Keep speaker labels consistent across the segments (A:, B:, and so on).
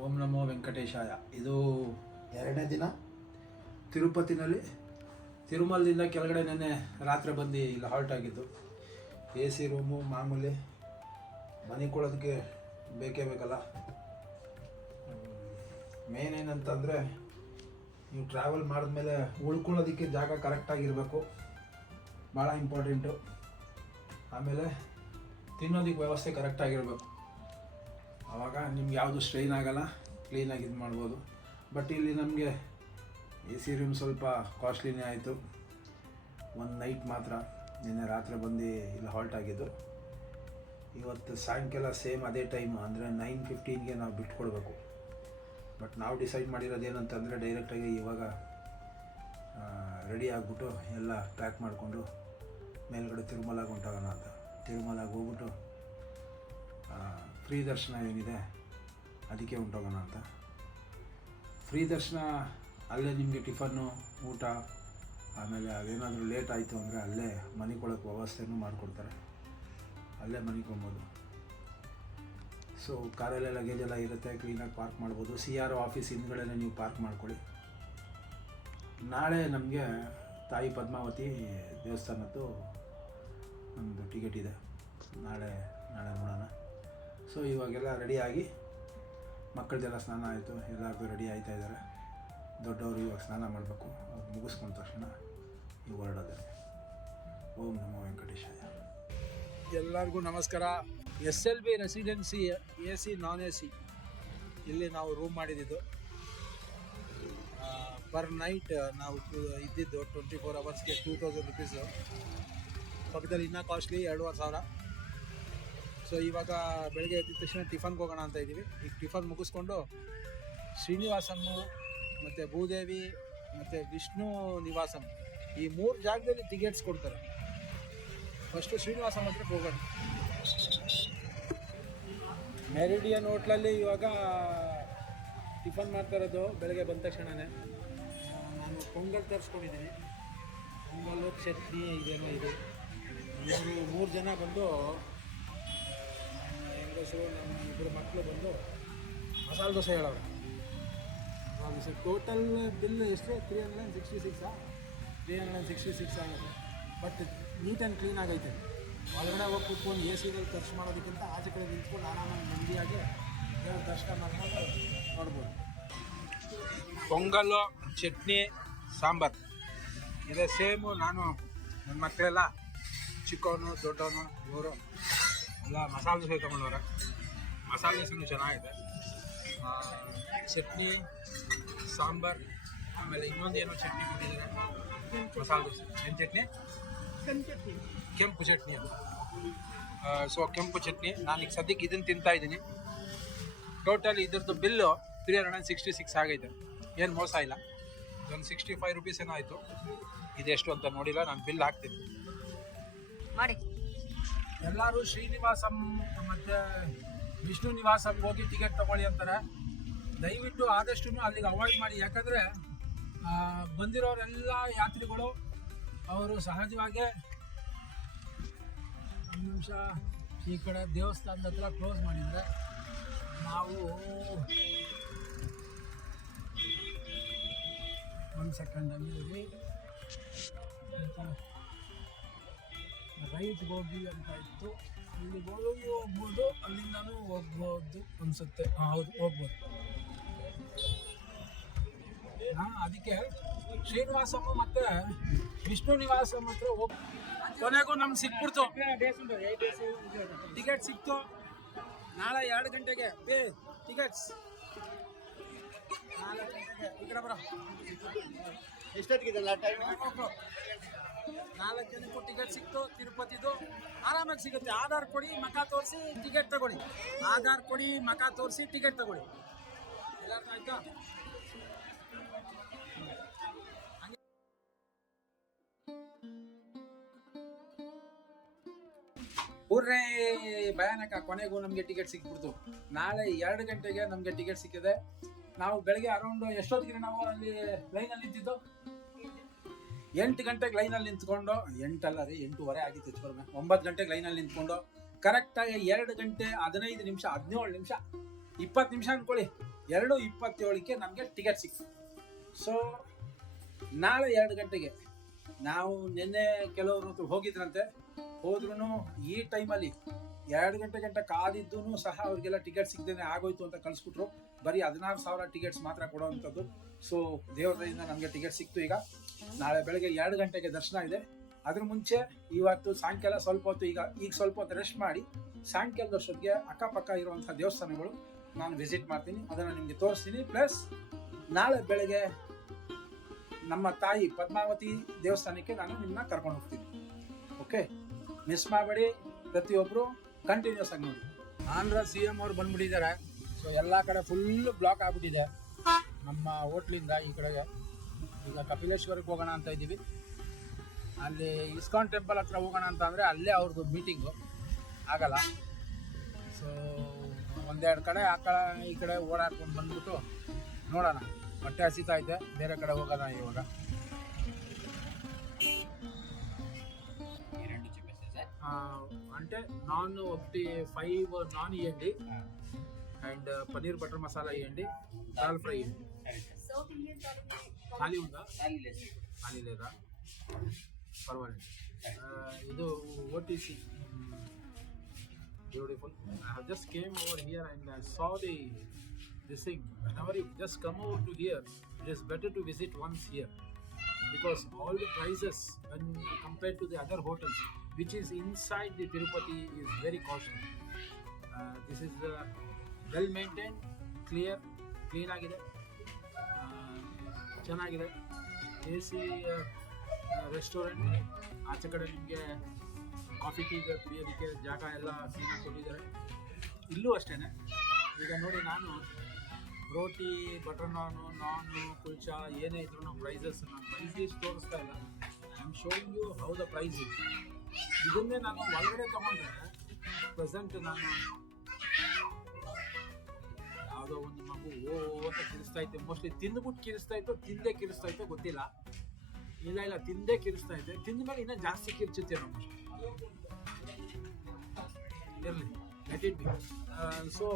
A: ಓಂ ನಮೋ ವೆಂಕಟೇಶಾಯ. ಇದು ಎರಡನೇ ದಿನ. ತಿರುಪತಿನಲ್ಲಿ ತಿರುಮಲದಿಂದ ಕೆಳಗಡೆ ನೆನ್ನೆ ರಾತ್ರಿ ಬಂದು ಇಲ್ಲಿ ಹಾಲ್ಟ್ ಆಗಿದ್ದು ಎ ಸಿ ರೂಮು ಮಾಮೂಲಿ ಮನೆ ಕೊಡೋದಕ್ಕೆ ಬೇಕೇ ಬೇಕಲ್ಲ. ಮೇನ್ ಏನಂತಂದರೆ ನೀವು ಟ್ರಾವೆಲ್ ಮಾಡಿದ್ಮೇಲೆ ಉಳ್ಕೊಳ್ಳೋದಕ್ಕೆ ಜಾಗ ಕರೆಕ್ಟಾಗಿರಬೇಕು ಭಾಳ ಇಂಪಾರ್ಟೆಂಟು ಆಮೇಲೆ ತಿನ್ನೋದಕ್ಕೆ ವ್ಯವಸ್ಥೆ ಕರೆಕ್ಟಾಗಿರಬೇಕು ಆವಾಗ ನಿಮ್ಗೆ ಯಾವುದು ಸ್ಟ್ರೈನ್ ಆಗಲ್ಲ ಕ್ಲೀನಾಗಿ ಇದು ಮಾಡ್ಬೋದು. ಬಟ್ ಇಲ್ಲಿ ನಮಗೆ ಎ ಸಿ ರೂಮ್ ಸ್ವಲ್ಪ ಕಾಸ್ಟ್ಲಿನೇ ಆಯಿತು. ಒಂದು ನೈಟ್ ಮಾತ್ರ ನಿನ್ನೆ ರಾತ್ರಿ ಬಂದು ಇಲ್ಲಿ ಹಾಲ್ಟ್ ಆಗಿದ್ದು. ಇವತ್ತು ಸಾಯಂಕಾಲ ಸೇಮ್ ಅದೇ ಟೈಮ್ ಅಂದರೆ ನೈನ್ ಫಿಫ್ಟೀನ್ಗೆ ನಾವು ಬಿಟ್ಕೊಡ್ಬೇಕು. ಬಟ್ ನಾವು ಡಿಸೈಡ್ ಮಾಡಿರೋದು ಏನಂತಂದರೆ ಡೈರೆಕ್ಟಾಗಿ ಇವಾಗ ರೆಡಿ ಆಗಿಬಿಟ್ಟು ಎಲ್ಲ ಪ್ಯಾಕ್ ಮಾಡಿಕೊಂಡು ಮೇಲ್ಗಡೆ ತಿರುಮಲಾಗ ಹೊಂಟಾಗೋಣ ಅಂತ. ತಿರುಮಲಾಗ ಹೋಗ್ಬಿಟ್ಟು ಫ್ರೀ ದರ್ಶನ ಏನಿದೆ? ಅದಕ್ಕೆ ಉಂಟೋಗೋಣ ಅಂತ. ಫ್ರೀ ದರ್ಶನ ಅಲ್ಲೇ ನಿಮಗೆ ಟಿಫನ್ನು, ಊಟ, ಆಮೇಲೆ ಅದೇನಾದರೂ ಲೇಟ್ ಆಯಿತು ಅಂದರೆ ಅಲ್ಲೇ ಮನೆ ಕೊಡೋಕ್ಕೆ ವ್ಯವಸ್ಥೆನೂ ಮಾಡಿಕೊಡ್ತಾರೆ. ಅಲ್ಲೇ ಮನಿಕೊಬೋದು ಸೊ ಕಾರಲ್ಲೇ ಲಗೇಜ್ ಎಲ್ಲ ಇರುತ್ತೆ ಕ್ಲೀನಾಗಿ ಪಾರ್ಕ್ ಮಾಡ್ಬೋದು. ಸಿ ಆರ್ ಆಫೀಸ್ ಹಿಂದ್ಗಡೆ ನೀವು ಪಾರ್ಕ್ ಮಾಡ್ಕೊಳ್ಳಿ. ನಾಳೆ ನಮಗೆ ತಾಯಿ ಪದ್ಮಾವತಿ ದೇವಸ್ಥಾನದ್ದು ಒಂದು ಟಿಕೆಟ್ ಇದೆ. ನಾಳೆ ನಾಳೆ ನೋಡೋಣ. ಸೊ ಇವಾಗೆಲ್ಲ ರೆಡಿಯಾಗಿ ಮಕ್ಕಳದೆಲ್ಲ ಸ್ನಾನ ಆಯಿತು. ಎಲ್ಲರಿಗೂ ರೆಡಿ ಆಯ್ತಾ ಇದ್ದಾರೆ. ದೊಡ್ಡವರು ಇವಾಗ ಸ್ನಾನ ಮಾಡಬೇಕು. ಅವ್ರು ಮುಗಿಸ್ಕೊಂಡ ತಕ್ಷಣ ಈ ಹೊರಡೋದೆ ಓಂ ನಮೋ ವೆಂಕಟೇಶಾಯ. ಎಲ್ಲರಿಗೂ ನಮಸ್ಕಾರ. S L B residency A C, non A C. ಇಲ್ಲಿ ನಾವು ರೂಮ್ ಮಾಡಿದ್ದು. ಪರ್ ನೈಟ್ ನಾವು ಇದ್ದಿದ್ದು ಟ್ವೆಂಟಿ ಫೋರ್ ಅವರ್ಸ್ಗೆ ಟೂ ತೌಸಂಡ್ ರುಪೀಸು ಪಕ್ಕದಲ್ಲಿ ಇನ್ನೂ ಕಾಸ್ಟ್ಲಿ ಎರಡೂವರೆ ಸಾವಿರ. ಸೊ ಇವಾಗ ಬೆಳಗ್ಗೆ ಎದ್ದ ತಕ್ಷಣ ಟಿಫನ್ಗೆ ಹೋಗೋಣ ಅಂತ ಇದ್ದೀವಿ. ಈಗ ಟಿಫನ್ ಮುಗಿಸ್ಕೊಂಡು ಶ್ರೀನಿವಾಸಮ್ಮು ಮತ್ತು ಭೂದೇವಿ, ಮತ್ತು ವಿಷ್ಣು ನಿವಾಸಂ ಈ ಮೂರು ಜಾಗದಲ್ಲಿ ಟಿಕೆಟ್ಸ್ ಕೊಡ್ತಾರೆ. ಫಸ್ಟು ಶ್ರೀನಿವಾಸ ಹತ್ರಕ್ಕೆ ಹೋಗೋಣ. ಮೆರಿಡಿಯನ್ ಹೋಟ್ಲಲ್ಲಿ ಇವಾಗ ಟಿಫನ್ ಮಾಡ್ತಾ ಇರೋದು ಬೆಳಗ್ಗೆ ಬಂದ ತಕ್ಷಣವೇ ನಾನು ಪೊಂಗಲ್ ತರಿಸ್ಕೊಂಡಿದ್ದೀನಿ. ಪೊಂಗಲ್ಲು ಚಟ್ನಿ, ಇದೇನೋ ಇದೆ. ಮೂರು ಮೂರು ಜನ ಬಂದು ಹೆಂಗಸರು ನಮ್ಮ ಇಬ್ಬರು ಮಕ್ಕಳು ಬಂದು ಮಸಾಲೆ ದೋಸೆ ಹೇಳೋರು ಮಸಾಲೆ ದೋಸೆ ಟೋಟಲ್ ಬಿಲ್ ಎಷ್ಟು three hundred and sixty ಸಿಕ್ಸಾ three hundred and sixty six ಆಗುತ್ತೆ. ಬಟ್ ನೀಟ್ ಆ್ಯಂಡ್ ಕ್ಲೀನ್ ಆಗೈತೆ. ಒಳಗಡೆ ಹೋಗಿ ಕೂತ್ಕೊಂಡು ಎ ಸಿಗಳು ಖರ್ಚು ಮಾಡೋದಕ್ಕಿಂತ ಆಚೆ ಕಡೆ ನಿಂತ್ಕೊಂಡು ಆರಾಮಾಗಿ ನೆಮ್ಮದಿಯಾಗಿ ದೇವ್ರ ದರ್ಶನ ಮಾಡ್ಕೊಂಡು ನೋಡ್ಬೋದು. ಪೊಂಗಲ್ಲು ಚಟ್ನಿ, ಸಾಂಬಾರು. ಇದೆ ಸೇಮು ನಾನು ನನ್ನ ಮಕ್ಕಳೆಲ್ಲ ಚಿಕ್ಕವನು, ದೊಡ್ಡವನು, ಇವರು. ಮಸಾಲೆ ದೋಸೆ ತೊಗೊಂಡವ್ರೆ. ಮಸಾಲೆ ದೋಸೆನೂ ಚೆನ್ನಾಗಿದೆ. ಚಟ್ನಿ, ಸಾಂಬಾರ್, ಆಮೇಲೆ ಇನ್ನೊಂದು ಏನೋ ಚಟ್ನಿ ಕೊಟ್ಟಿದ್ದಾರೆ. ಮಸಾಲೆ ದೋಸೆ. ಏನು ಚಟ್ನಿ? ಕೆಂಪು ಚಟ್ನಿ ಅದು. ಸೊ ಕೆಂಪು ಚಟ್ನಿ. ನಾನು ಈಗ ಸದ್ಯಕ್ಕೆ ಇದನ್ನು ತಿಂತಾ ಇದ್ದೀನಿ. ಟೋಟಲ್ ಇದ್ರದ್ದು bill three hundred and sixty six ಆಗೈತೆ. ಏನು ಮೋಸ ಇಲ್ಲ. ಒಂದು ಸಿಕ್ಸ್ಟಿ ಫೈವ್ ರುಪೀಸ್ ಏನೋ ಆಯಿತು. ಇದೆಷ್ಟು ಅಂತ ನೋಡಿಲ್ಲ, ನಾನು ಬಿಲ್ ಹಾಕ್ತೀನಿ.
B: ಮಾಡಿ.
A: ಎಲ್ಲರೂ ಶ್ರೀನಿವಾಸಂ, ಮತ್ತು ವಿಷ್ಣು ನಿವಾಸಂ ಹೋಗಿ ಟಿಕೆಟ್ ತಗೊಳ್ಳಿ ಅಂತಾರೆ. ದಯವಿಟ್ಟು ಆದಷ್ಟು ಅಲ್ಲಿಗೆ ಅವಾಯ್ಡ್ ಮಾಡಿ. ಯಾಕಂದರೆ ಬಂದಿರೋರೆಲ್ಲ ಯಾತ್ರಿಗಳು, ಅವರು ಸಹಜವಾಗೇ ಒಂದು ನಿಮಿಷ ಈ ಕಡೆ ದೇವಸ್ಥಾನದ ಹತ್ರ ಕ್ಲೋಸ್ ಮಾಡಿದರೆ ನಾವು ಒಂದು ಸೆಕೆಂಡ್ ಅಲ್ಲಿ ರೈಟ್ಗೆ ಹೋಗಿ ಅಂತ ಇತ್ತು. ಅಲ್ಲಿಗೆ ಹೋಗಿ ಹೋಗ್ಬೋದು ಅಲ್ಲಿಂದನೂ ಹೋಗ್ಬೋದು ಅನ್ಸುತ್ತೆ. ಹೌದು ಹೋಗ್ಬೋದು. ಹಾಂ ಅದಕ್ಕೆ ಶ್ರೀನಿವಾಸಮ್ಮ ಮತ್ತೆ ವಿಷ್ಣು ನಿವಾಸಮ್ಮ ಹತ್ರ ಹೋಗ್ ಕೊನೆಗೂ ನಮ್ಗೆ ಸಿಕ್ಬಿಡ್ತು. ಟಿಕೆಟ್ ಸಿಕ್ತು. ನಾಳೆ ಎರಡು ಗಂಟೆಗೆ. ಬೇ ಟಿಕೆಟ್ಸ್. ನಾಳೆ ಗಂಟೆಗೆ. ಈ ಕಡೆ ಬರೋ.
C: ಎಷ್ಟೊತ್ತಿಗಿದೆಲ್ಲ ಟೈಮ್
A: ನಾಲ್ಕು ಜನಕ್ಕೂ ಟಿಕೆಟ್ ಸಿಕ್ತು, ತಿರುಪತಿದು. ಆರಾಮಾಗಿ ಸಿಗುತ್ತೆ. ಆಧಾರ್ ಕೊಡಿ ಮಖ ತೋರಿಸಿ ಟಿಕೆಟ್ ತಗೊಳ್ಳಿ. ಆಧಾರ್ ಕೊಡಿ ಮಖ ತೋರಿಸಿ ಟಿಕೆಟ್ ತಗೊಳ್ಳಿ. ಎಲ್ಲ ಆಯ್ತಾ? ಊರೇ ಭಯಾನಕ ಕೊನೆಗೂ ನಮಗೆ ಟಿಕೆಟ್ ಸಿಕ್ಬಿಡ್ತು. ನಾಳೆ ಎರಡು ಗಂಟೆಗೆ ನಮಗೆ ಟಿಕೆಟ್ ಸಿಕ್ಕಿದೆ. ನಾವು ಬೆಳಗ್ಗೆ ಅರೌಂಡ್ ಎಷ್ಟೊತ್ತಿಗೆ ನಾವು ಅಲ್ಲಿ ಲೈನಲ್ಲಿ ನಿಂತಿದ್ದು? ಎಂಟು ಗಂಟೆಗೆ ಲೈನಲ್ಲಿ ನಿಂತ್ಕೊಂಡು, ಎಂಟಲ್ಲ ರೀ, ಎಂಟೂವರೆ ಆಗಿತ್ತು ಹೆಚ್ಚು ಒಂಬತ್ತು ಗಂಟೆಗೆ ಲೈನಲ್ಲಿ ನಿಂತ್ಕೊಂಡು ಕರೆಕ್ಟಾಗಿ ಎರಡು ಗಂಟೆ, ಹದಿನೈದು ನಿಮಿಷ, ಹದಿನೇಳು ನಿಮಿಷ, ಇಪ್ಪತ್ತು ನಿಮಿಷ ಅಂದ್ಕೊಳ್ಳಿ ಎರಡು ಇಪ್ಪತ್ತೇಳಕ್ಕೆ ನಮಗೆ ಟಿಕೆಟ್ ಸಿಕ್ತು. ಸೊ ನಾಳೆ ಎರಡು ಗಂಟೆಗೆ ನಾವು ನಿನ್ನೆ ಕೆಲವರು ಹೋಗಿದ್ರಂತೆ. ಹೋದ್ರೂ ಈ ಟೈಮಲ್ಲಿ ಎರಡು ಗಂಟೆ ಗಂಟೆ ಕಾದಿದ್ದೂ ಸಹ ಅವ್ರಿಗೆಲ್ಲ ಟಿಕೆಟ್ ಸಿಗ್ದೇನೆ ಆಗೋಯ್ತು ಅಂತ ಕಳಿಸ್ಬಿಟ್ರು. ಬರೀ ಹದಿನಾರು ಸಾವಿರ ಟಿಕೆಟ್ಸ್ ಮಾತ್ರ ಕೊಡೋವಂಥದ್ದು ಸೊ ದೇವ್ರ ದಯೆಯಿಂದ ನಮಗೆ ಟಿಕೆಟ್ ಸಿಕ್ತು ಈಗ. ನಾಳೆ ಬೆಳಗ್ಗೆ ಎರಡು ಗಂಟೆಗೆ ದರ್ಶನ ಇದೆ. ಅದ್ರ ಮುಂಚೆ ಇವತ್ತು ಸಾಯಂಕಾಲ ಸ್ವಲ್ಪ ಹೊತ್ತು ಈಗ ಈಗ ಸ್ವಲ್ಪ ಹೊತ್ತು ರೆಸ್ಟ್ ಮಾಡಿ ಸಾಯಂಕಾಲದಷ್ಟೊತ್ತಿಗೆ ಅಕ್ಕಪಕ್ಕ ಇರುವಂಥ ದೇವಸ್ಥಾನಗಳು ನಾನು ವಿಸಿಟ್ ಮಾಡ್ತೀನಿ. ಅದನ್ನು ನಿಮಗೆ ತೋರಿಸ್ತೀನಿ. ಪ್ಲಸ್ ನಾಳೆ ಬೆಳಗ್ಗೆ ನಮ್ಮ ತಾಯಿ ಪದ್ಮಾವತಿ ದೇವಸ್ಥಾನಕ್ಕೆ ನಾನು ನಿಮ್ಮನ್ನ ಕರ್ಕೊಂಡು ಹೋಗ್ತೀನಿ. ಓಕೆ ಮಿಸ್ ಮಾಡಬೇಡಿ. ಪ್ರತಿಯೊಬ್ಬರು ಕಂಟಿನ್ಯೂಸ್ ಆಗಿ ನೋಡಿ. ಆಂಧ್ರ ಸಿ ಎಂ ಅವ್ರು ಬಂದ್ಬಿಟ್ಟಿದ್ದಾರೆ. ಸೊ ಎಲ್ಲ ಕಡೆ ಫುಲ್ ಬ್ಲಾಕ್ ಆಗ್ಬಿಟ್ಟಿದೆ. ನಮ್ಮ ಹೋಟ್ಲಿಂದ ಈ ಕಡೆಗೆ. ಈಗ ಕಪಿಲೇಶ್ವರಕ್ಕೆ ಹೋಗೋಣ ಅಂತ ಇದ್ದೀವಿ. ಅಲ್ಲಿ ಇಸ್ಕಾನ್ ಟೆಂಪಲ್ ಹತ್ರ ಹೋಗೋಣ ಅಂತ ಅಂದರೆ ಅಲ್ಲೇ ಅವ್ರದ್ದು ಮೀಟಿಂಗು ಆಗಲ್ಲ. ಸೊ ಒಂದೆರಡು ಕಡೆ ಆ ಕಡೆ, ಈ ಕಡೆ ಓಡಾಡ್ಕೊಂಡು ಬಂದ್ಬಿಟ್ಟು ನೋಡೋಣ. ಹೊಟ್ಟೆ ಹಸಿತಾ ಐತೆ ಬೇರೆ ಕಡೆ ಹೋಗೋಣ ಇವಾಗ. అంటే నాన్ ఒకటి ఫైవ్ నాన్ ఇవ్వండి అండ్ పన్నీర్ బటర్ మసాలా ఇవ్వండి దాల్ ఫ్రై. ఇవ్వండి ఖాళీ ఉందా? ఖాళీ లేదా. పర్వాలేదు. ఇది OTC. Beautiful just came over here and I saw the this thing ever you just come over to here it is better to visit once here because all the prices compare to the other hotels which is inside the Tirupati is very costly. Uh, this is uh, well maintained, clear, clean ಆಗಿದೆ. ಚೆನ್ನಾಗಿದೆ. A C restaurant ಆಚೆ ಕಡೆ ನಿಮಗೆ coffee ಟೀಗೆ ಕುಡಿಯೋದಕ್ಕೆ ಜಾಗ ಎಲ್ಲ ಕ್ಲೀನಾಗಿ ಕೊಟ್ಟಿದ್ದಾರೆ. ಇಲ್ಲೂ ಅಷ್ಟೇ ಈಗ ನೋಡಿ ನಾನು ರೋಟಿ ಬಟರ್ ನಾನು ನಾನು ಕುಲ್ಚಾ ಏನೇ ಇದ್ರು ಪ್ರೈಸಸ್ ನಾನು ಪ್ರೈಸ್ ತೋರಿಸ್ತಾ ಇಲ್ಲ. I am showing you how the price is ಇದನ್ನೇ ನಾನು ಒಳಗಡೆ ತಗೊಂಡ್ರೆ ಪ್ರೆಸೆಂಟ್ ನಾನು ಯಾವುದೋ ಒಂದು ಮಗು ಓ ಅಂತ ಕಿರಿಸ್ತಾ ಮೋಸ್ಟ್ಲಿ ತಿಂದ್ಬಿಟ್ಟು ಕಿರಿಸ್ತಾ ಇತ್ತು ತಿಂದೇ ಕಿರಿಸ್ತಾ ಇತ್ತು ಗೊತ್ತಿಲ್ಲ. ಇಲ್ಲ ಇಲ್ಲ, ತಿಂದೇ ಕಿರಿಸ್ತಾ ಇದೆ ತಿಂದ್ಮೇಲೆ ಇನ್ನೂ ಜಾಸ್ತಿ ಕಿರ್ಚುತ್ತೆ ನಮ್ಮ ಇರಲಿ let it be so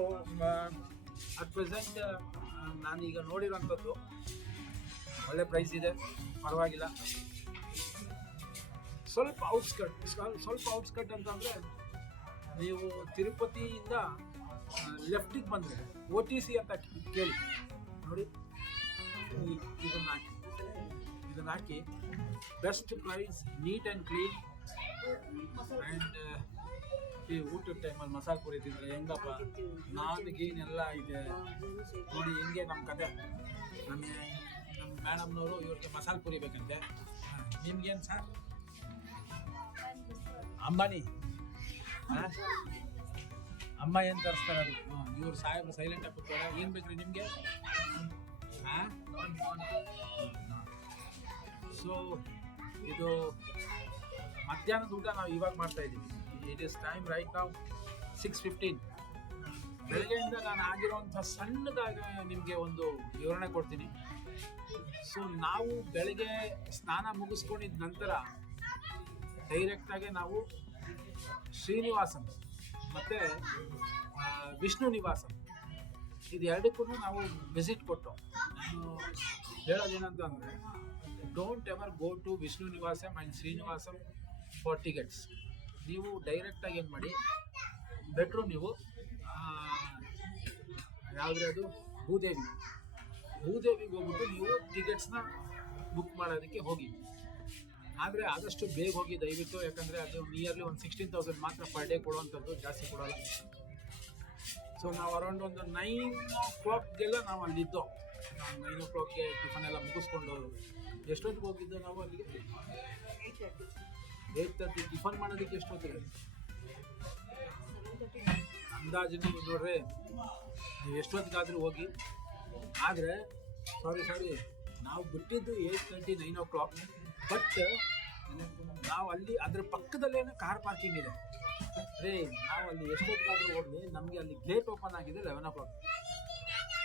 A: at present ನಾನೀಗ ನೋಡಿರೋಂಥದ್ದು ಒಳ್ಳೆ ಪ್ರೈಸ್ ಇದೆ. ಪರವಾಗಿಲ್ಲ. ಸ್ವಲ್ಪ ಔಟ್ಸ್ಕಟ್ ಸ್ವಲ್ಪ ಔಟ್ಸ್ಕಟ್ ಅಂತಂದರೆ ನೀವು ತಿರುಪತಿಯಿಂದ ಲೆಫ್ಟಿಗೆ ಬಂದರೆ ಒ ಟಿ ಸಿ ಅಂತ ಕೇಳಿ. ನೋಡಿ ಇದನ್ನು ಹಾಕಿ. ಇದನ್ನ ಹಾಕಿ. Best price neat and clean and ಈ ಊಟದ ಟೈಮಲ್ಲಿ ಮಸಾಲೆ ಪುರಿ ತಿಂದರೆ ಹೆಂಗಪ್ಪ? ನಾನು ಗೀನ್ ಇದೆ. ನೋಡಿ, ಹೆಂಗೆ ನಮ್ಮ ಕತೆ. ನಮ್ಮ ನಮ್ಮ ಮೇಡಮ್ನವರು ಇವ್ರಿಗೆ ಮಸಾಲೆ ಪುರಿ ಬೇಕಂತೆ. ನಿಮ್ಗೇನು ಸರ್ ಅಂಬಾನಿ? ಅಮ್ಮ ಏನು ತರಿಸ್ತಾರೆ ಅದು? ಇವ್ರು ಸಾಹೇಬ್ರು ಸೈಲೆಂಟ್ ಆಗಿ ಕೂತ್ತಾರೆ ಏನು ಬೇಕ್ರಿ ನಿಮಗೆ? ಸೊ ಇದು ಮಧ್ಯಾಹ್ನದ ಊಟ ನಾವು ಇವಾಗ ಮಾಡ್ತಾ ಇದ್ದೀವಿ ಇಟ್ ಇಸ್ ಟೈಮ್ ರೈಟ್ ನಾವು ಸಿಕ್ಸ್ ಫಿಫ್ಟೀನ್ ಬೆಳಗ್ಗೆಯಿಂದ ನಾನು ಆಗಿರುವಂಥ ಸಣ್ಣದಾಗಿ ನಿಮಗೆ ಒಂದು ವಿವರಣೆ ಕೊಡ್ತೀನಿ. ಸೊ ನಾವು ಬೆಳಗ್ಗೆ ಸ್ನಾನ ಮುಗಿಸ್ಕೊಂಡಿದ್ದ ನಂತರ ಡೈರೆಕ್ಟಾಗಿ ನಾವು ಶ್ರೀನಿವಾಸನ್ ಮತ್ತು ವಿಷ್ಣು ನಿವಾಸನ್ ಇದು ಎರಡಕ್ಕೂ ನಾವು ವಿಸಿಟ್ ಕೊಟ್ಟು. ಹೇಳೋದೇನಂತ ಅಂದರೆ don't ever go to Vishnu Nivasam and Srinivasam for tickets ನೀವು ಡೈರೆಕ್ಟಾಗಿ ಏನು ಮಾಡಿ, ಬೆಟ್ರು ನೀವು ಯಾವುದೇ ಅದು? ಭೂದೇವಿ. ಭೂದೇವಿಗೆ ಹೋಗ್ಬಿಟ್ಟು ನೀವು ಟಿಕೆಟ್ಸ್ನ ಬುಕ್ ಮಾಡೋದಕ್ಕೆ ಹೋಗಿ. ಆದರೆ ಆದಷ್ಟು ಬೇಗ ಹೋಗಿ ದಯವಿಟ್ಟು, ಯಾಕಂದರೆ ಅದು ನಿಯರ್ಲಿ ಒಂದು ಸಿಕ್ಸ್ಟೀನ್ ತೌಸಂಡ್ ಮಾತ್ರ ಪರ್ ಡೇ ಕೊಡುವಂಥದ್ದು ಜಾಸ್ತಿ ಕೊಡೋಲ್ಲ. ಸೊ ನಾವು ಅರೌಂಡ್ ಒಂದು ನೈನ್ ಓ ಕ್ಲಾಕ್ಗೆಲ್ಲ ನಾವು ಅಲ್ಲಿದ್ದೋ ನೈನ್ ಓ ಕ್ಲಾಕ್ಗೆ ಟಿಫನ್ ಎಲ್ಲ ಮುಗಿಸ್ಕೊಂಡು ಎಷ್ಟೊತ್ತಿಗೆ ಹೋಗಿದ್ದೋ ನಾವು ಅಲ್ಲಿಗೆ ಏಟ್ ತರ್ಟಿ ಟಿಫನ್ ಮಾಡೋದಕ್ಕೆ ಎಷ್ಟೊತ್ತಿಗೆ? ಅಂದಾಜು ನೀವು ನೋಡ್ರಿ, ನೀವು ಎಷ್ಟೊತ್ತಿಗಾದರೂ ಹೋಗಿ. ಆದರೆ ಸಾರಿ ಸಾರಿ ನಾವು ಬಿಟ್ಟಿದ್ದು eight thirty nine o'clock but ನಾವು ಅಲ್ಲಿ ಅದ್ರ ಪಕ್ಕದಲ್ಲೇ ಕಾರ್ ಪಾರ್ಕಿಂಗ್ ಇದೆ. ರೇ ನಾವು ಅಲ್ಲಿ ಎಷ್ಟೊತ್ತಿಗಾದರೂ ಹೋಗಿ ನಮಗೆ ಅಲ್ಲಿ ಗೇಟ್ ಓಪನ್ ಆಗಿದೆ ಲೆವೆನ್ ಓ ಕ್ಲಾಕ್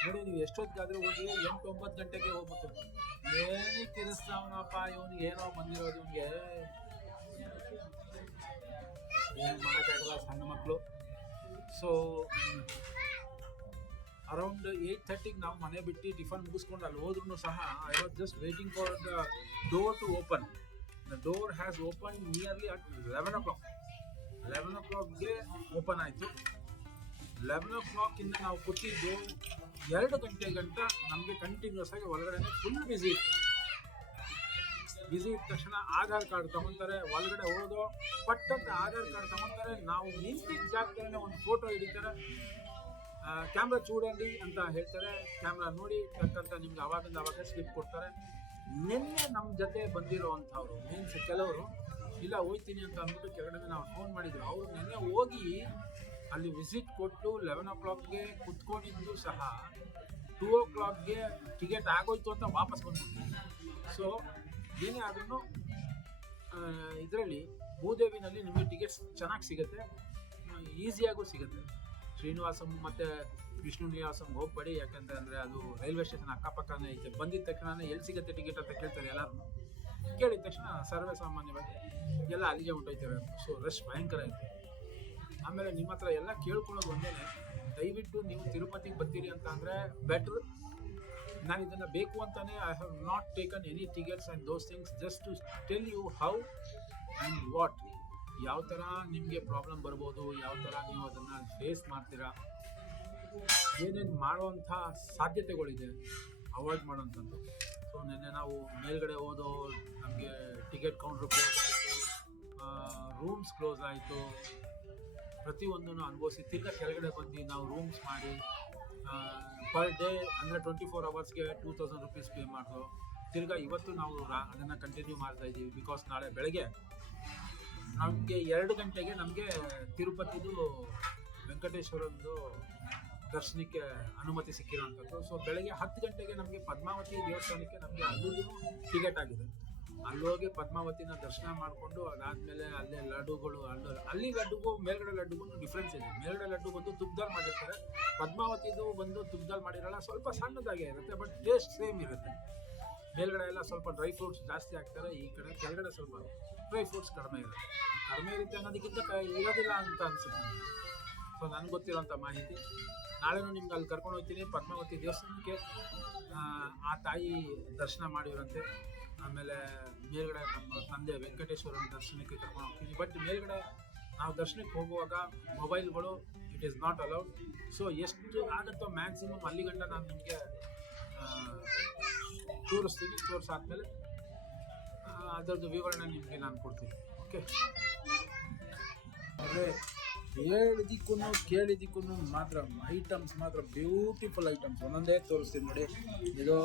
A: ನೋಡಿ, ನೀವು ಎಷ್ಟೊತ್ತಿಗಾದರೂ ಹೋಗಿ ಎಂಟು ಒಂಬತ್ತು ಗಂಟೆಗೆ ಹೋಗ್ಬಿಟ್ಟು ಏನೇ ತಿರ್ಸ್ತಾವನಪ್ಪ ಇವನು ಏನೋ ಬಂದಿರೋದು ಇವನಿಗೆ. ಏನು ಮಾಡೋಕ್ಕಾಗಲ್ಲ ಸಣ್ಣ ಮಕ್ಕಳು ಸೊ ಅರೌಂಡ್ ಏಯ್ಟ್ ಥರ್ಟಿಗೆ ನಾವು ಮನೆ ಬಿಟ್ಟು ಟಿಫನ್ ಮುಗಿಸ್ಕೊಂಡು ಅಲ್ಲಿ ಹೋದ್ರು ಸಹ I was just waiting for the door to open the door has open nearly at eleven o'clock eleven ಓ ಕ್ಲಾಕ್ಗೆ ಓಪನ್ ಆಯಿತು. ಲೆವೆನ್ ಓ ಕ್ಲಾಕಿಂದ ನಾವು ಕೂತಿದ್ದು ಎರಡು ಗಂಟೆ ಗಂಟ ನಮಗೆ ಕಂಟಿನ್ಯೂಸ್ ಆಗಿ ಒಳಗಡೆ ಫುಲ್ ಬ್ಯುಸಿ ಇತ್ತು. ಬ್ಯುಸಿ ಇದ್ದ ತಕ್ಷಣ ಆಧಾರ್ ಕಾರ್ಡ್ ತಗೊಂತಾರೆ, ಒಳಗಡೆ ಹೋದೋ ಪಟ್ಟಂತ ಆಧಾರ್ ಕಾರ್ಡ್ ತಗೊಂತಾರೆ, ನಾವು ನಿಂತಿದ್ದ ಜಾಗದಲ್ಲೇ ಒಂದು ಫೋಟೋ ಹಿಡಿತಾರೆ. ಕ್ಯಾಮ್ರಾ ಚೂಡಲ್ಲಿ ಅಂತ ಹೇಳ್ತಾರೆ. ಕ್ಯಾಮ್ರಾ ನೋಡಿ ಅಂತ ನಿಮ್ಗೆ ಅವಾಗಿಂದ ಅವಾಗ ಸ್ಲಿಪ್ ಕೊಡ್ತಾರೆ. ನಿನ್ನೆ ನಮ್ಮ ಜೊತೆ ಬಂದಿರೋವಂಥವ್ರು ಮೀನ್ಸ್ ಕೆಲವರು, ಇಲ್ಲ, ಹೋಯ್ತೀನಿ ಅಂತ ಅಂದ್ಬಿಟ್ಟು ಕೆಳಗಡೆ ನಾವು ಫೋನ್ ಮಾಡಿದ್ರು. ಅವರು ನಿನ್ನೆ ಹೋಗಿ ಅಲ್ಲಿ ವಿಸಿಟ್ ಕೊಟ್ಟು ಲೆವೆನ್ ಓ ಕ್ಲಾಕ್ಗೆ ಕುತ್ಕೊಂಡಿದ್ದು ಸಹ ಟೂ ಓ ಕ್ಲಾಕ್ಗೆ ಟಿಕೆಟ್ ಆಗೋಯ್ತು ಅಂತ ವಾಪಸ್ ಬಂದ್ಬಿಟ್ಟು ಸೊ ಏನೇ ಆದ್ರೂ ಇದರಲ್ಲಿ ಭೂದೇವಿನಲ್ಲಿ ನಿಮಗೆ ಟಿಕೆಟ್ಸ್ ಚೆನ್ನಾಗಿ ಸಿಗುತ್ತೆ. ಈಸಿಯಾಗೂ ಸಿಗುತ್ತೆ. ಶ್ರೀನಿವಾಸಂ ಮತ್ತು ವಿಷ್ಣು ನಿವಾಸಂ ಹೋಗ್ಬೇಡಿ, ಯಾಕಂದ್ರೆ ಅಂದರೆ ಅದು ರೈಲ್ವೆ ಸ್ಟೇಷನ್ ಅಕ್ಕಪಕ್ಕನೇ ಐತೆ. ಬಂದಿದ್ದ ತಕ್ಷಣ ಎಲ್ಲಿ ಸಿಗುತ್ತೆ ಟಿಕೆಟ್ ಅಂತ ಕೇಳ್ತಾರೆ ಎಲ್ಲರೂ ಕೇಳಿದ ತಕ್ಷಣ ಸರ್ವೇ ಸಾಮಾನ್ಯವಾಗಿ ಎಲ್ಲ ಅಲ್ಲಿಗೆ ಹೊಂಟೋಯ್ತಾರೆ ಸೊ ರಶ್ ಭಯಂಕರ ಐತೆ. ಆಮೇಲೆ ನಿಮ್ಮ ಹತ್ರ ಎಲ್ಲ ಕೇಳ್ಕೊಳ್ಳೋದು ಒಂದೇ ದಯವಿಟ್ಟು ನೀವು ತಿರುಪತಿಗೆ ಬರ್ತೀರಿ ಅಂತ ಅಂದರೆ ಬೆಟ್ರ್ ನಾನು ಇದನ್ನು ಬೇಕು ಅಂತಾನೆ I have not taken any tickets and those things just to tell you how and what ಯಾವ ಥರ ನಿಮಗೆ ಪ್ರಾಬ್ಲಮ್ ಬರ್ಬೋದು, ಯಾವ ಥರ ನೀವು ಅದನ್ನು ಫೇಸ್ ಮಾಡ್ತೀರಾ, ಏನೇನು ಮಾಡುವಂಥ ಸಾಧ್ಯತೆಗಳಿದೆ ಅವಾಯ್ಡ್ ಮಾಡೋಂಥದ್ದು ಸೊ ನಿನ್ನೆ ನಾವು ಮೇಲ್ಗಡೆ ಹೋದೋ, ನಮಗೆ ಟಿಕೆಟ್ ಕೌಂಟ್ರ್ ಕ್ಲೋಸ್ ಆಯಿತು ರೂಮ್ಸ್ ಕ್ಲೋಸ್ ಆಯಿತು. ಪ್ರತಿಯೊಂದನ್ನು ಅನುಭವಿಸಿ, ತಿರ್ಗಾ ಕೆಳಗಡೆ ಬಂದು ನಾವು ರೂಮ್ಸ್ ಮಾಡಿ ಪರ್ ಡೇ ಅಂದರೆ ಟ್ವೆಂಟಿ ಫೋರ್ ಅವರ್ಸ್ಗೆ ಟೂ ತೌಸಂಡ್ ರುಪೀಸ್ ಪೇ ಮಾಡಿದ್ರು ತಿರ್ಗಾ ಇವತ್ತು ನಾವು ರಾ, ಅದನ್ನು ಕಂಟಿನ್ಯೂ ಮಾಡ್ತಾ ಇದ್ದೀವಿ ಬಿಕಾಸ್ ನಾಳೆ ಬೆಳಗ್ಗೆ ನಮಗೆ ಎರಡು ಗಂಟೆಗೆ ನಮಗೆ ತಿರುಪತಿದು ವೆಂಕಟೇಶ್ವರಂದು ದರ್ಶನಕ್ಕೆ ಅನುಮತಿ ಸಿಕ್ಕಿರೋಂಥದ್ದು ಸೊ ಬೆಳಗ್ಗೆ ಹತ್ತು ಗಂಟೆಗೆ ನಮಗೆ ಪದ್ಮಾವತಿ ದೇವಸ್ಥಾನಕ್ಕೆ ನಮಗೆ ಅಲ್ಲಿಗೂ ಟಿಕೆಟ್ ಆಗಿದೆ. ಅಲ್ಲೋಗಿ ಪದ್ಮಾವತಿನ ದರ್ಶನ ಮಾಡಿಕೊಂಡು ಅದಾದಮೇಲೆ ಅಲ್ಲೇ ಲಡ್ಡುಗಳು, ಅಲ್ಲೂ ಅಲ್ಲಿ ಲಡ್ಡುಗೂ ಮೇಲ್ಗಡೆ ಲಡ್ಡುಗೂ ಡಿಫ್ರೆನ್ಸ್ ಇದೆ. ಮೇಲ್ಗಡೆ ಲಡ್ಡು ಬಂದು ತುಪ್ಪದಲ್ಲಿ ಮಾಡಿರ್ತಾರೆ. ಪದ್ಮಾವತಿದು ಬಂದು ತುಪ್ಪದಲ್ಲಿ ಮಾಡಿರಲ್ಲ, ಸ್ವಲ್ಪ ಸಣ್ಣದಾಗೆ ಇರುತ್ತೆ ಬಟ್ ಟೇಸ್ಟ್ ಸೇಮ್ ಇರುತ್ತೆ. ಮೇಲ್ಗಡೆ ಎಲ್ಲ ಸ್ವಲ್ಪ ಡ್ರೈ ಫ್ರೂಟ್ಸ್ ಜಾಸ್ತಿ ಹಾಕ್ತಾರೆ, ಈ ಕಡೆ ಕೆಳಗಡೆ ಸ್ವಲ್ಪ ಡ್ರೈ ಫ್ರೂಟ್ಸ್ ಕಡಿಮೆ ಇರುತ್ತೆ. ಕಡಿಮೆ ಇರುತ್ತೆ ಅನ್ನೋದಕ್ಕಿಂತ ಇರೋದಿಲ್ಲ ಅಂತ ಅನ್ಸುತ್ತೆ ಸೊ ನನಗೆ ಗೊತ್ತಿರೋಂಥ ಮಾಹಿತಿ. ನಾಳೆನೂ ನಿಮ್ಗೆ ಅಲ್ಲಿ ಕರ್ಕೊಂಡು ಹೋಗ್ತೀನಿ. ಪದ್ಮಾವತಿ ದೇವಸ್ಥಾನಕ್ಕೆ, ಆ ತಾಯಿ ದರ್ಶನ ಮಾಡಿರಂತೆ ಆಮೇಲೆ ಮೇಲ್ಗಡೆ ನಮ್ಮ ತಂದೆ ವೆಂಕಟೇಶ್ವರನ ದರ್ಶನಕ್ಕೆ ಕರ್ಕೊಂಡು ಹೋಗ್ತೀನಿ. ಬಟ್ ಮೇಲ್ಗಡೆ ನಾವು ದರ್ಶನಕ್ಕೆ ಹೋಗುವಾಗ ಮೊಬೈಲ್ಗಳು it is not allowed so ಎಷ್ಟು ಆಗುತ್ತೋ ಮ್ಯಾಕ್ಸಿಮಮ್ ಅಲ್ಲಿಗಂಟ ನಾನು ನಿಮಗೆ ತೋರಿಸ್ತೀನಿ, ತೋರಿಸಾದ್ಮೇಲೆ ಅದರದ್ದು ವಿವರಣೆ ನಿಮಗೆ ನಾನು ಕೊಡ್ತೀನಿ ಓಕೆ ಅದೇ ಹೇಳಿದಕ್ಕೂ ಕೇಳಿದಕ್ಕೂ ಮಾತ್ರ ಐಟಮ್ಸ್ ಮಾತ್ರ ಬ್ಯೂಟಿಫುಲ್ ಐಟಮ್ಸ್ ಒಂದೊಂದೇ ತೋರಿಸ್ತೀನಿ ನೋಡಿ. ಇದು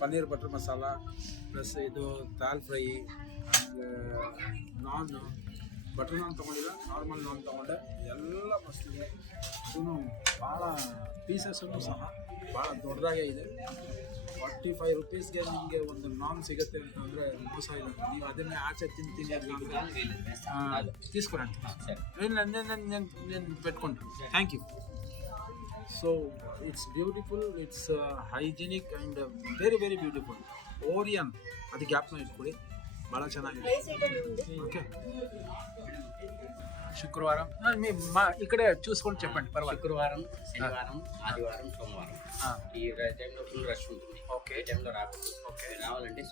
A: ಪನ್ನೀರ್ ಬಟರ್ ಮಸಾಲ ಪ್ಲಸ್ ಇದು ದಾಲ್ ಫ್ರೈ ನಾನ್ ಬಟರ್ ನಾನ್ ತೊಗೊಂಡಿಲ್ಲ ನಾರ್ಮಲ್ ನಾನ್ ತೊಗೊಂಡೆ. ಎಲ್ಲ ಮಸ್ತ್ ಇದೆ ಇದೂ ಭಾಳ ಪೀಸಸ್ಸೂ ಸಹ ಭಾಳ ದೊಡ್ಡದಾಗೇ ಇದೆ. ಫಾರ್ಟಿ ಫೈವ್ ರುಪೀಸ್ಗೆ ನಿಮಗೆ ಒಂದು ನಾನ್ ಸಿಗುತ್ತೆ ಅಂತಂದರೆ ಮೋಸ ಇಲ್ಲ. ನೀವು ಅದನ್ನೇ ಆಚೆ ತಿಂತೀನಿ తీసుకుರಂడి నేను పెట్టుకుంటాను you so it's beautiful it's it's hygienic and very very beautiful Orion ಅದು ಗ್ಯಾಪ್ನ ಇಟ್ಕೊಳ್ಳಿ. ಭಾಳ ಚೆನ್ನಾಗಿದೆ. ಓಕೆ శుక్రవారం. మీ మా ఇక్కడే చూసుకొని చెప్పండి పర్వాలేదు.
D: శుక్రవారం శనివారం ఆదివారం సోమవారం. ఈ టైంలో ఫుల్ రష్ ఉంటుంది.
A: ఓకే.
D: ఈ టైంలో రాకూడదు. ఓకే. రావాలంటే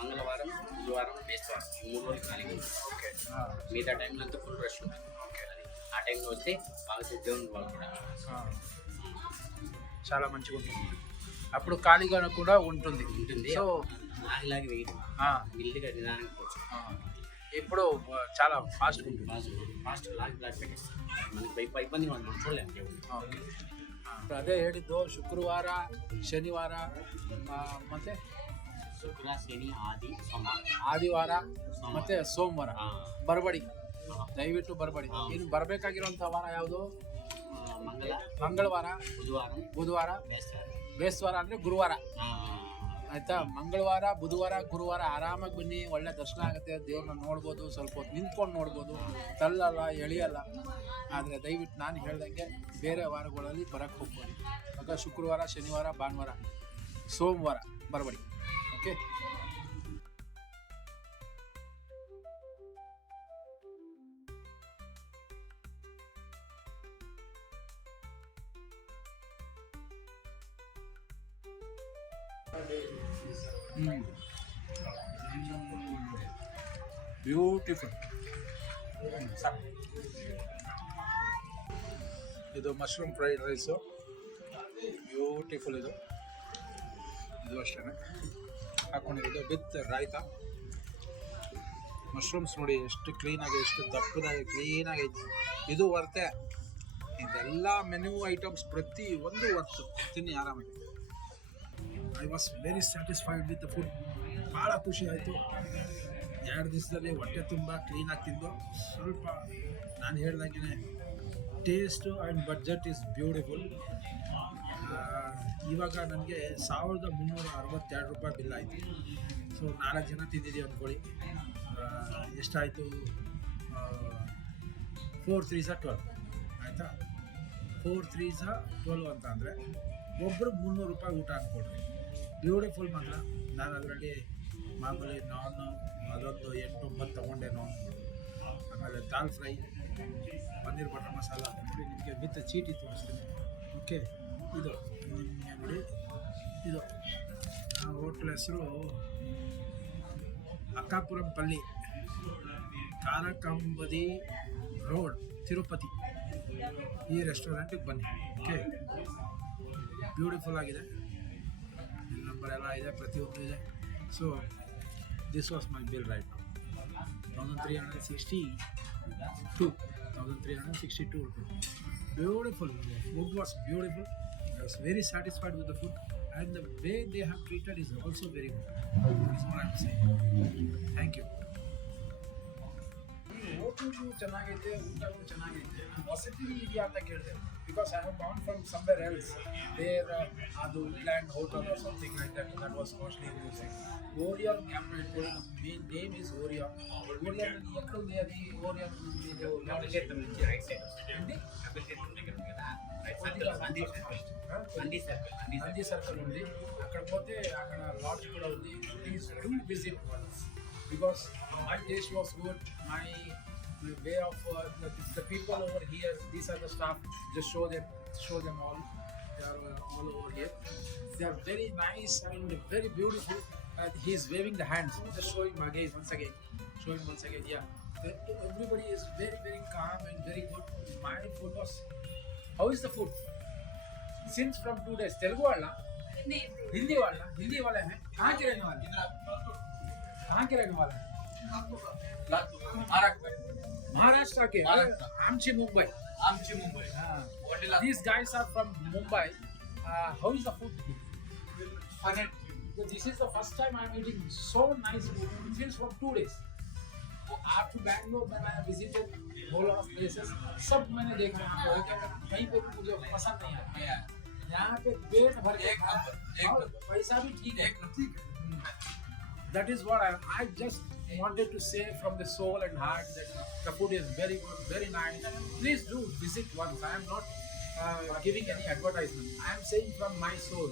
D: మంగళవారం బుధవారం బేస్తవారం ఈ మూడు రోజులు ఖాళీగా ఉంటుంది.
A: ఓకే.
D: మిగతా టైంలో అంతా ఫుల్ రష్ ఉంటుంది.
A: ఓకే.
D: అది ఆ టైంలో వస్తే బాగా దేవుని వాళ్ళు కూడా.
A: చాలా మంచిగా ఉంటుంది. అప్పుడు ఖాళీగా కూడా ఉంటుంది.
D: ఉంటుంది.
A: సో
D: లాగి లాగి వేయడం
A: ఆ,
D: మిల్లిగా నిదానంగా పోవచ్చు
A: ఆ. ఇప్పుడు ఆ, చాలా ఫాస్ట్గా ఉంటుంది
D: ఫాస్ట్ ఫాస్ట్ లాగి లాగి పెట్టేస్తాం మనకి భయ ఇబ్బంది మనం మనం చూడలేము దేవుడిని
A: ಓಕೆ. ఇప్పుడు ಅದೇ ಹೇಳಿದ್ದು ಶುಕ್ರವಾರ ಶನಿವಾರ ಆ, ಮತ್ತೆ
D: ಶುಕ್ರ ಶನಿ ಆದಿ ಸೋಮವಾರ
A: ಆದಿವಾರ ಮತ್ತೆ ಸೋಮವಾರ
D: ಆ,
A: ಬರಬೇಡಿ
D: ಆ,
A: ದಯವಿಟ್ಟು ಬರಬೇಡಿ
D: ಹಾ.
A: ಇನ್ನು ಬರಬೇಕಾಗಿರುವಂಥ ವಾರ ಯಾವುದು
D: ಆ, ಮಂಗಲ
A: ಮಂಗಳವಾರ
D: ಬುಧವಾರ
A: ಬುಧವಾರ
D: ಬೇಸ್ವಾರ
A: ಬೇಸ್ವಾರ ಅಂದರೆ ಗುರುವಾರ
D: ಆ,
A: ಆಯ್ತಾ? ಮಂಗಳವಾರ, ಬುಧವಾರ, ಗುರುವಾರ ಆರಾಮಾಗಿ ಬನ್ನಿ ಒಳ್ಳೆ ದರ್ಶನ ಆಗುತ್ತೆ. ದೇವ್ರನ್ನ ನೋಡ್ಬೋದು. ಸ್ವಲ್ಪ ಹೊತ್ತು ನಿಂತ್ಕೊಂಡು ನೋಡ್ಬೋದು. ತಳ್ಳಲ್ಲ, ಎಳಿಯಲ್ಲ. ಆದರೆ ದಯವಿಟ್ಟು ನಾನು ಹೇಳ್ದಂಗೆ ಬೇರೆ ವಾರಗಳಲ್ಲಿ ಬರೋಕ್ಕೆ ಹೋಗ್ಬೋದು ಆಗ ಶುಕ್ರವಾರ, ಶನಿವಾರ, ಭಾನುವಾರ, ಸೋಮವಾರ ಬರಬೇಡಿ. ಓಕೆ ಬ್ಯೂಟಿಫುಲ್ ಇದು ಮಶ್ರೂಮ್ ಫ್ರೈಡ್ ರೈಸು ಬ್ಯೂಟಿಫುಲ್ ಇದು. ಇದು ಅಷ್ಟೇ ಹಾಕೊಂಡಿರೋದು ವಿತ್ ರಾಯ್ತ. ಮಶ್ರೂಮ್ಸ್ ನೋಡಿ ಎಷ್ಟು ಕ್ಲೀನಾಗಿ ಎಷ್ಟು ದಪ್ಪದಾಗಿ ಕ್ಲೀನಾಗಿ ಇದು ವರ್ತೆ ಇದೆಲ್ಲ ಮೆನು ಐಟಮ್ಸ್ ಪ್ರತಿ ಒಂದು ವರ್ತು ತಿನ್ನಿ ಆರಾಮಾಗಿ. I was very satisfied with the food ಭಾಳ ಖುಷಿ ಆಯಿತು. ಎರಡು ದಿವಸದಲ್ಲಿ ಹೊಟ್ಟೆ ತುಂಬ ಕ್ಲೀನಾಗಿ ತಿಂದು. ಸ್ವಲ್ಪ ನಾನು ಹೇಳ್ದಂಗೆ taste and budget is beautiful ಇವಾಗ ನನಗೆ ಸಾವಿರದ ಮುನ್ನೂರ ಅರವತ್ತೆರಡು ರೂಪಾಯಿ ಬಿಲ್ ಆಯಿತು. ಸೊ ನಾಲ್ಕು ಜನ ತಿಂದಿದ್ದೀವಿ ಅಂದ್ಕೊಳ್ಳಿ ಎಷ್ಟಾಯಿತು? ಫೋರ್ ತ್ರೀ ಸಹ ಟ್ವೆಲ್ ಆಯಿತಾ? ಫೋರ್ ತ್ರೀ ಸಹ ಟ್ವೆಲ್ವ್ ಅಂತ ಅಂದರೆ ಒಬ್ಬರು ಮುನ್ನೂರು ರೂಪಾಯಿ ಊಟ ಅಂದ್ಕೊಡ್ರಿ ಬ್ಯೂಟಿಫುಲ್ ಮಾತ್ರ ನಾನು ಅದರಲ್ಲಿ ಮಾಮೂಲಿ ನಾನು ಅದೊಂದು ಎಂಟು ಒಂಬತ್ತು ತೊಗೊಂಡೆ ನಾನು ಆಮೇಲೆ ದಾಲ್ ಫ್ರೈ, ಪನ್ನೀರ್ ಬಟರ್ ಮಸಾಲ. ನೋಡಿ ನಿಮಗೆ ವಿತ್ ಚೀಟಿ ತೋರಿಸ್ತೀನಿ. ಓಕೆ, ಇದು ನೋಡಿ. ಇದು ಹೋಟ್ಲ್ ಹೆಸರು ಅಕ್ಕಾಪುರಂ ಪಲ್ಲಿ, ಕಾರಕಂಬದಿ ರೋಡ್, ತಿರುಪತಿ. ಈ ರೆಸ್ಟೋರೆಂಟಿಗೆ ಬನ್ನಿ. ಓಕೆ ಬ್ಯೂಟಿಫುಲ್ ಆಗಿದೆ. ನಂಬರ್ ಎಲ್ಲ ಇದೆ ಪ್ರತಿಯೊಂದು ಇದೆ so this was my bill right thousand three hundred sixty two thousand three hundred sixty two beautiful food was beautiful I was very satisfied with the food and the way they have treated us also very good thank you ಕೊಟ್ಟಿದ್ದು ಚೆನ್ನಾಗಿದೆ ಊಟಗಳು ಚೆನ್ನಾಗಿದೆ ವಸತಿ ಅಂತ ಕೇಳಿದೆ because I have born from somewhere else there ಅದು land hotel or something like that that was costly music Orion captain ಇಟ್ಕೊಂಡು ನಮ್ಮ main name is Orion Orion
D: ಎಕ್ಕಲು ದೇರಿ Orion Nandi
A: circle
D: Nandi circle ఉంది
A: అక్కడ పోతే అక్కడ లాడ్జ్ కూడా ఉంది please do visit because my taste was good my the way of uh, the, the, people over here. These are the staff. Just show them, show them all. They are uh, all over here. They are very nice and very beautiful. And he is waving the hands. Just show him again, once again. Show him once again. Yeah. Everybody is very, very calm and very good. My food was. How is the food? Since from two days, Telugu wala. Hindi वाला, हिंदी वाला है. कहाँ के रहने वाले? कहाँ के रहने वाला है? महाराष्ट्र के
C: महाराष्ट्र.
A: आमची मुंबई
C: आमची Mumbai
A: these guys are from Mumbai uh, how is the food here? this is the first time I'm eating so nice food since from two days after Bangalore when I visited whole lot of places सब मैंने देखा यहाँ पे लेकिन कहीं पे भी मुझे पसंद नहीं आया यहाँ पे पेट भर के
C: एक
A: खाया
C: नंबर, एक
A: और
C: नंबर।
A: पैसा भी ठीक है
C: एक नंबर।
A: ठीक है that is what I, I just wanted to say from the soul and heart that the food is very good, very nice. Please do visit once. I am not uh, giving any advertisement. I am saying from my soul.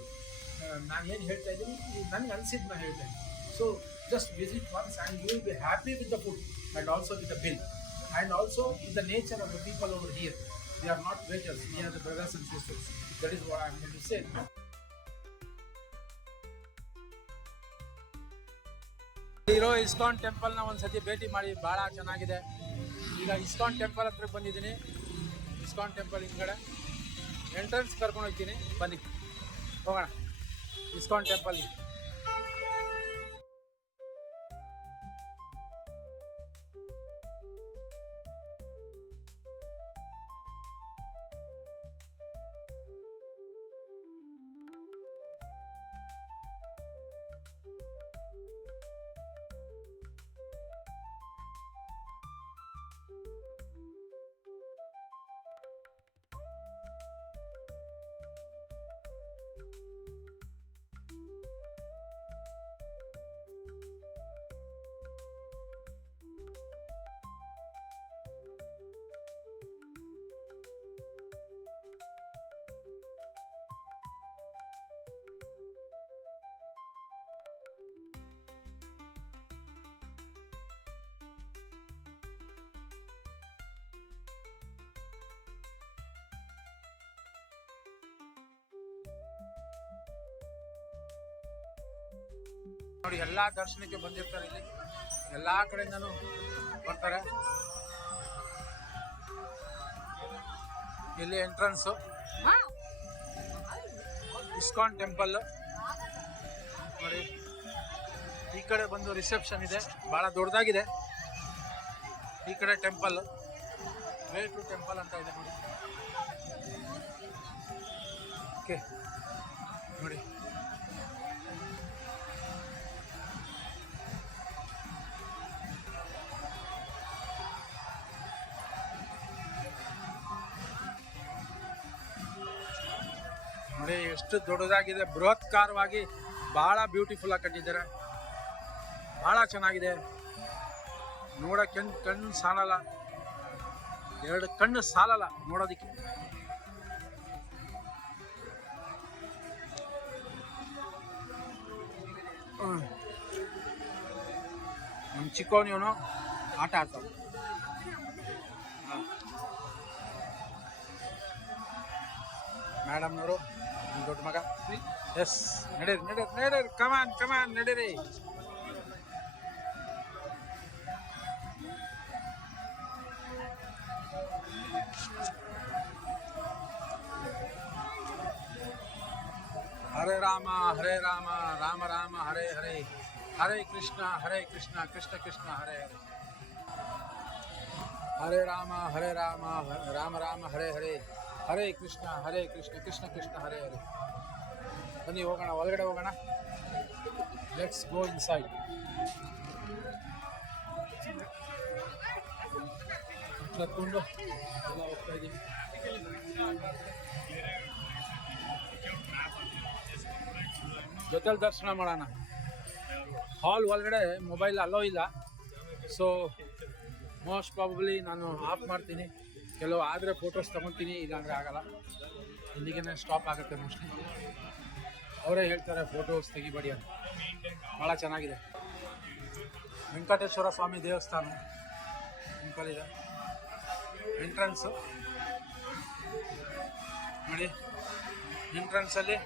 A: Uh, ನಾನು ಏನು ಹೇಳ್ತಾ ಇದ್ದೀನಿ ನನಗೆ ಅನಿಸಿದ್ದು ನಾನು ಹೇಳ್ತಾ ಇದ್ದೀನಿ so just visit once and you will be happy with the food and also with the bill and also with the nature of the people over here they are not waiters they are the brothers and sisters that is what I am to say ಇರೋ ಇಸ್ಕಾನ್ ಟೆಂಪಲ್ನ ಒಂದ್ಸತಿ ಭೇಟಿ ಮಾಡಿ, ಭಾಳ ಚೆನ್ನಾಗಿದೆ. ಈಗ ISKCON temple ಹತ್ರ ಬಂದಿದ್ದೀನಿ. ಇಸ್ಕಾನ್ ಟೆಂಪಲ್ ಹಿಂದ್ಗಡೆ. ಎಂಟ್ರೆನ್ಸ್ ಕರ್ಕೊಂಡು ಹೋಗ್ತೀನಿ. ಬನ್ನಿ. ಹೋಗೋಣ. ಇಸ್ಕಾನ್ ಟೆಂಪಲ್. ನೋಡಿ, ಎಲ್ಲ ದರ್ಶನಕ್ಕೆ ಬಂದಿರ್ತಾರೆ ಇಲ್ಲಿ. ಎಲ್ಲ ಕಡೆಯಿಂದನು ಬರ್ತಾರೆ. ಇಲ್ಲಿ ಎಂಟ್ರೆನ್ಸು ಇಸ್ಕಾನ್ ಟೆಂಪಲ್ ನೋಡಿ, ಈ ಕಡೆ ಬಂದು ರಿಸೆಪ್ಷನ್ ಇದೆ. ಭಾಳ ದೊಡ್ಡದಾಗಿದೆ. ಈ ಕಡೆ ಟೆಂಪಲ್ ವೇ ಟು ಟೆಂಪಲ್ ಅಂತ ಇದೆ ನೋಡಿ ಎಷ್ಟು ದೊಡ್ಡದಾಗಿದೆ, ಬೃಹತ್ಕಾರವಾಗಿ ಬಹಳ ಬ್ಯೂಟಿಫುಲ್ ಆಗಿ ಕಟ್ಟಿದ್ದಾರೆ. ಬಹಳ ಚೆನ್ನಾಗಿದೆ. ನೋಡಕ್ಕೆ ಕಣ್ಣು ಸಾಲಲ್ಲ. ಎರಡು ಕಣ್ಣು ಸಾಲಲ್ಲ ನೋಡೋದಕ್ಕೆ. ನಮ್ಮ ಚಿಕ್ಕವನು ಇವನು ಆಟ ಆಡ್ತಾವ ಮೇಡಮ್ನವರು ದೊಡ್ಡ ಮಗ. ಎಸ್ ನಡೀರಿ ನಡೀರಿ ನಡೀರಿ. ಕಮಾನ್ ಕಮಾನ್ ನಡೀರಿ. ಹರೇ ರಾಮ ಹರೇ ರಾಮ ರಾಮ ರಾಮ, ಹರೇ ಹರೇ. ಹರೇ ಕೃಷ್ಣ ಹರೇ ಕೃಷ್ಣ ಕೃಷ್ಣ ಕೃಷ್ಣ, ಹರೇ ಹರೇ. ಹರೇ ರಾಮ ಹರೇ ರಾಮ ಹ- ರಾಮ ರಾಮ ಹರೇ. ಹರೇ ಕೃಷ್ಣ ಹರೇ ಕೃಷ್ಣ ಕೃಷ್ಣ ಕೃಷ್ಣ, ಹರೇ ಹರೇ. ಬನ್ನಿ, ಹೋಗೋಣ, ಒಳಗಡೆ ಹೋಗೋಣ. ಲೆಟ್ಸ್ ಗೋ ಇನ್ ಸೈಡ್ ಕರ್ಕೊಂಡು ಎಲ್ಲ ಹೋಗ್ತಾ ಇದ್ದೀವಿ. ಜೊತೆಲಿ ದರ್ಶನ ಮಾಡೋಣ. ಹಾಲ್ ಒಳಗಡೆ ಮೊಬೈಲ್ ಅಲೋ ಇಲ್ಲ. ಸೊ ಮೋಸ್ಟ್ ಪ್ರಾಬಬ್ಲಿ ನಾನು ಆಫ್ ಮಾಡ್ತೀನಿ. ಕೆಲವು ಆದರೆ ಫೋಟೋಸ್ ತೊಗೊತೀನಿ, ಇಲ್ಲಾಂದರೆ ಆಗಲ್ಲ. ಇಲ್ಲಿಗೆ ಸ್ಟಾಪ್ ಆಗುತ್ತೆ ಮೋಸ್ಟ್ಲಿ ಅವರೇ ಹೇಳ್ತಾರೆ ಫೋಟೋಸ್ ತೆಗಿಬೇಡಿ ಅಂತ. ಭಾಳ ಚೆನ್ನಾಗಿದೆ. ವೆಂಕಟೇಶ್ವರ ಸ್ವಾಮಿ ದೇವಸ್ಥಾನ ಇದೆ ಎಂಟ್ರೆನ್ಸು ನೋಡಿ ಎಂಟ್ರೆನ್ಸಲ್ಲಿ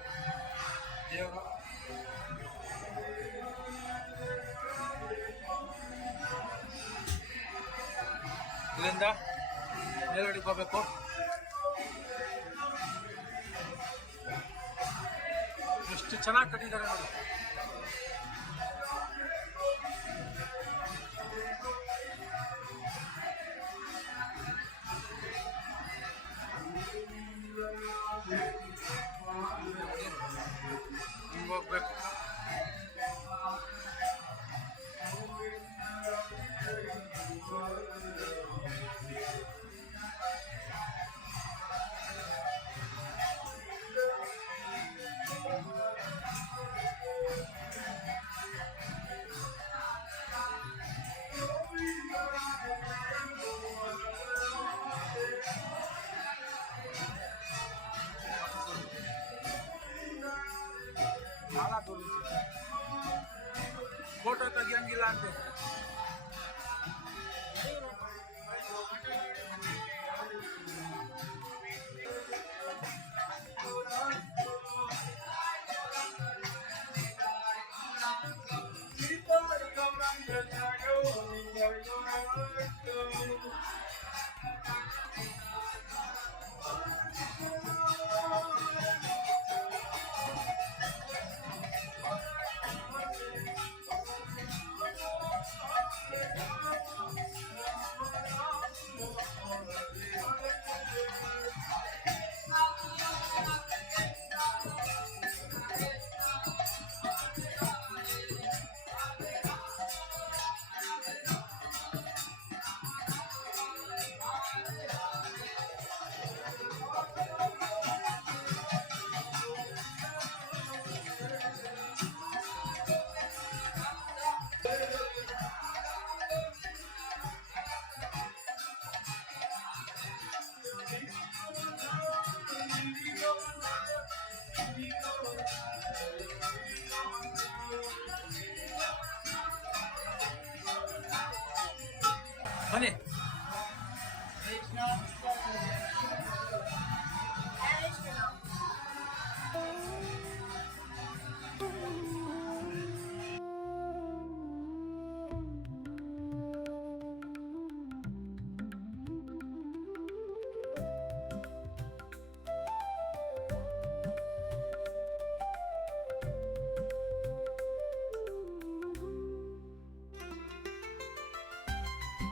A: ದೇವರು. ಇಲ್ಲಿಂದ ಮೇಲ್ಗಡೆಗೆ ಹೋಗ್ಬೇಕು ಎಷ್ಟು ಚೆನ್ನಾಗಿ ಕಟ್ಟಿದ್ದಾರೆ ನೋಡಿ ಬನ್ನಿ